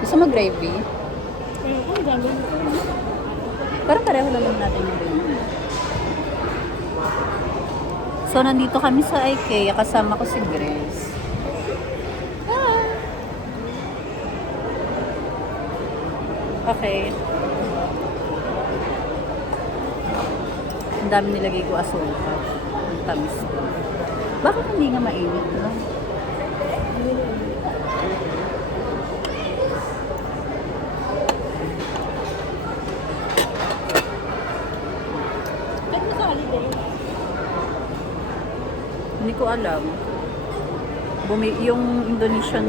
Gusto mo gravy? Ang dami. Parang pareho lang naman natin yung gravy. So, nandito kami sa Ikea. Kasama ko si Grace. Ah. Okay. Ang dami nilagay ko asukal. Ang tamis ko. Bakit hindi nga mainit, no? Ba't mo sa holiday? Hindi ko alam. Yung Indonesian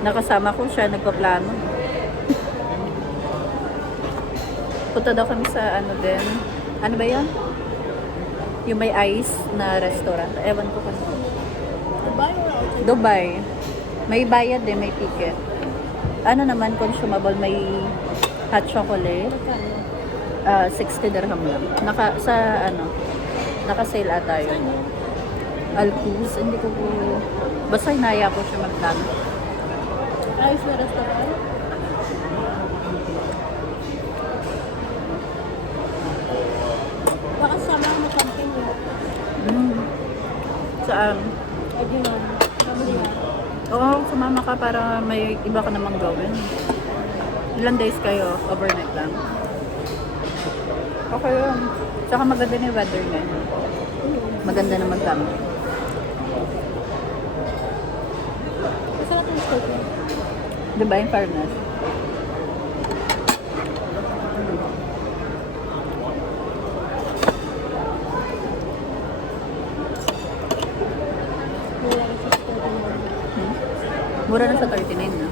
nakasama ko siya, nagpaplano. Punta daw kami sa ano din. Ano ba yan? Yung may ice na restaurant. Ewan ko kasi. Dubai or outside? Dubai. May bayad din, may ticket. Ano naman, consumable, may hot chocolate. Magkano? 60 dirham lang. Naka-sale ata yun. Saan yun? Alcuz, hindi ko po. Basta hinaya ko siya magplano. Ayos na restaurant? Baka sama ako na camping yun. Saan? Ay, di man. Family ha. Oo, sumama ka para may iba ka namang gawin. Ilan days kayo? Overnight lang? Okay yun. Tsaka maganda na yung weather ngayon. Maganda na mag-camping. Masarap yung steak yun. Diba yung fairness? Wala ka sa steak yun. Mura na sa 39 na.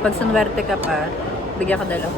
Pag sunwerte ka pa, bigyan ka dalaw.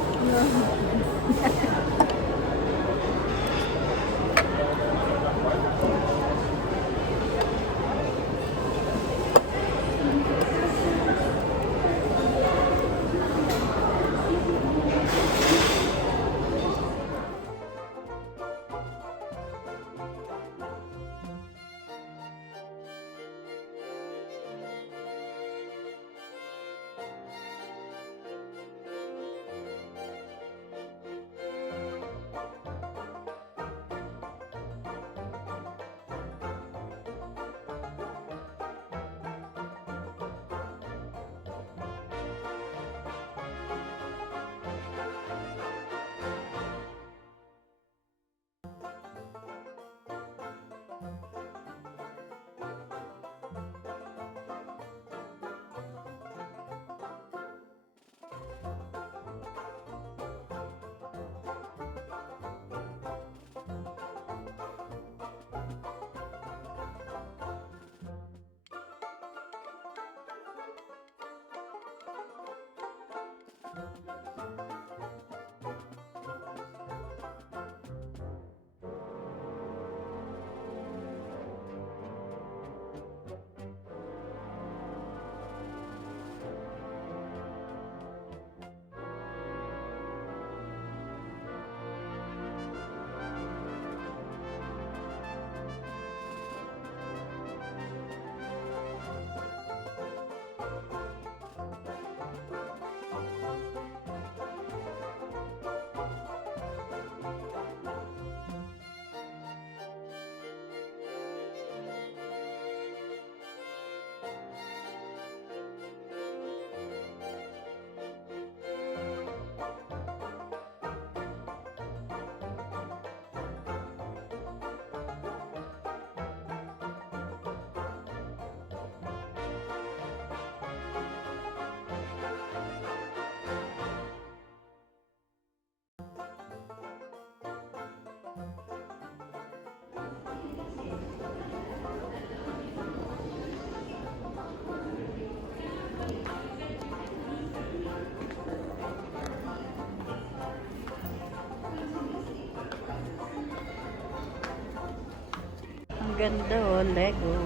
Ang ganda oh, Lego.